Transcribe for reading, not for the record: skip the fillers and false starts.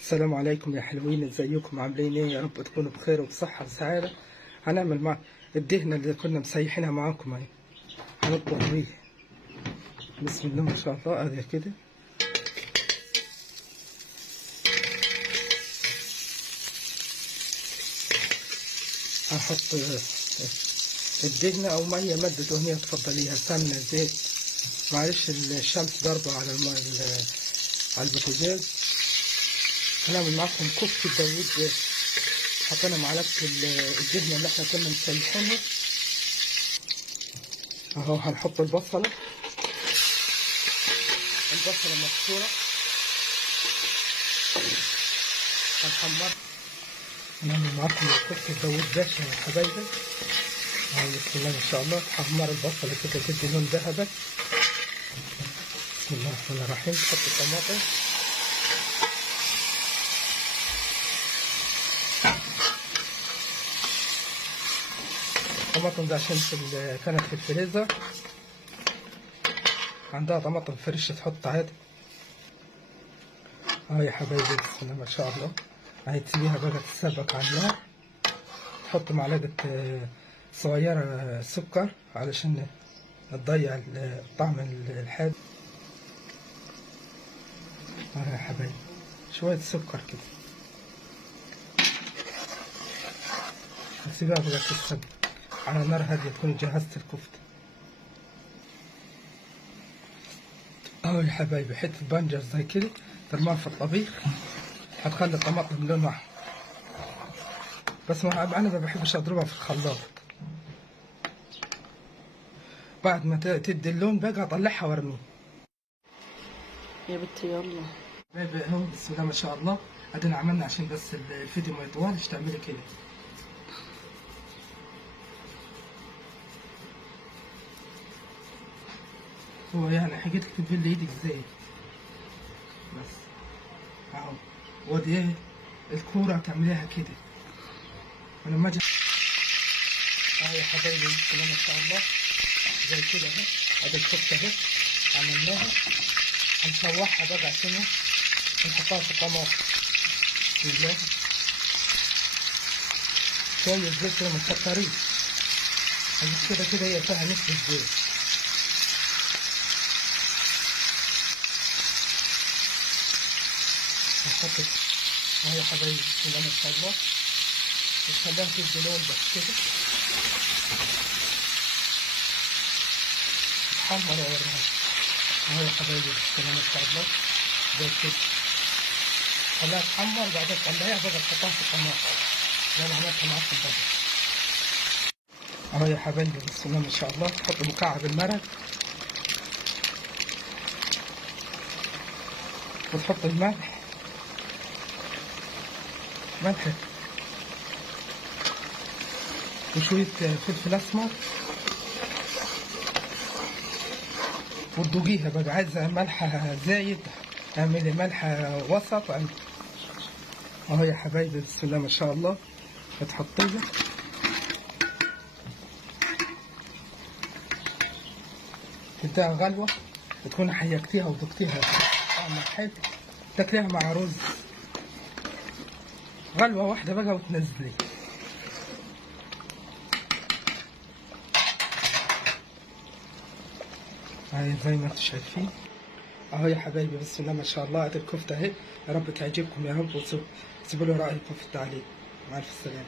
السلام عليكم يا حلوين، ازيكم عاملين ايه؟ يا رب تكونوا بخير وبصحة وسعادة. هنعمل مع الدهنة اللي كنا مسيحينها معاكم اهي، هنطبخ بيه. بسم الله ما شاء الله. ادي كده هنحط الدهنة او مية مادة دهنية تفضليها، سمنة، زيت. معلش الشمس ضاربة على على البوتاجاز. هنعمل معاكم كفتة داوود. حطينا معلقة الدهنة اللي احنا كنا مسيحينها اهو. هنحط البصلة مبشورة، هنحمر. هنعمل معاكم كفتة داوود باشا يا حبايبي. بسم الله ما شاء الله. تحمر البصلة كده تدي لون ذهبي. بسم الله الرحمن الرحيم. تحط الطماطم، الطماطم ده عشان كانت في الفريزر، عندها طماطم فريش تحط عادي اهو يا حبايبي. بسم الله ما شاء الله. هاي تسيبيها بقى تتسبك على النار. تحط معلقة صغيرة سكر علشان تضيع الطعم الحاد اهو يا حبايبي. شوية سكر كده، هتسيبها بقى تتسبك على نار هادية. تكون جهزت الكفتة اهو يا حبايبي. حتة بنجر زي كده ترماها في الطبيخ، هتخلي الطماطم لونها احمر. بس انا ما بحبش اضربها في الخلاط. بعد ما تدي اللون بقى اطلعها وارميها يا بنتي. يلا حبايبي اهو. بسم الله ما شاء الله. ادينا عملنا عشان بس الفيديو ما يطولش تعملي كده. هو يعني حكيت لك تبل ايدك ازاي بس اهو. ودي ايه الكورة تعمليها كده. انا ما اجي اهو يا حبايبي. بسم الله ما شاء الله زي كده اهي. ادي الكفتة اهي عملناها. هنشوحها بقى عشان نحطها في الطماطم. بسم الله. شوية زيت كده ما تكتريش، كده هي فيها نص الزيت. هنحط اهو يا حبايبي. بسم الله ما شاء الله. وتخليها تدي لون بس كده. تحمر ووريها اهو يا حبايبي. بسم الله ما شاء الله زي كده. خليها تحمر، بعدين تطلعيها بقى تحطها في الطماطم زي ما عملتها معاكم بقى اهو يا حبايبي. بسم الله ما شاء الله. تحط مكعب المرق وتحط الملح وشوية فلفل اسمر، وتدوقيها بقى. عايزة ملح زايد اعملي ملح وسط اهو يا حبايبي. بسم الله ما شاء الله. تحطيها تديها غلوة، تكون حيقتيها وذقتيها طعمها حلو. تاكليها مع رز. غلوة واحدة بقى وتنزلي اهي زي ما انتم شايفين اهو يا حبايبي. بسم الله ما شاء الله. ادي الكفتة اهي. يا رب تعجبكم يا رب، وسيبوا لي رأيكم في التعليق. مع الف سلامة.